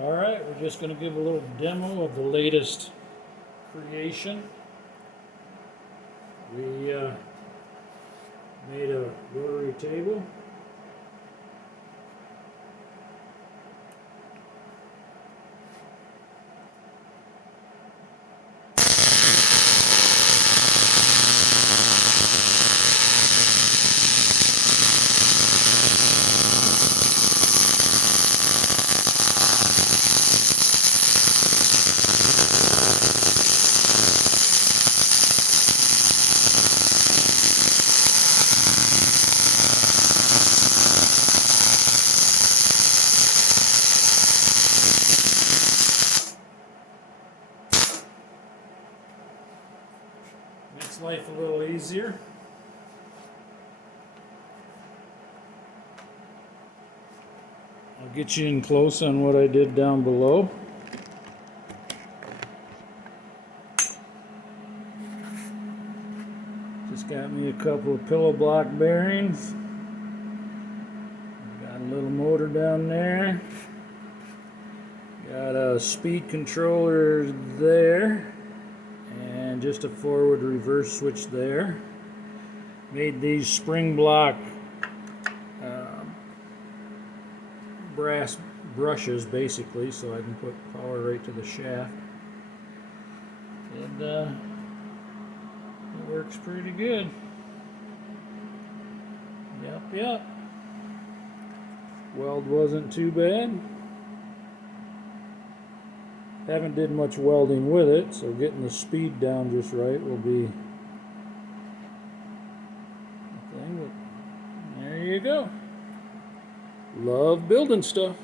Alright, we're just going to give a little demo of the latest creation. We made a rotary table. Makes life a little easier. I'll get you in close on what I did down below. Just got me a couple of pillow block bearings. Got a little motor down there. Got a speed controller there. And just a forward reverse switch there. Made these spring block brass brushes basically, so I can put power right to the shaft. And it works pretty good. Yep. Weld wasn't too bad. Haven't did much welding with it, so getting the speed down just right will be the thing. But there you go. Love building stuff.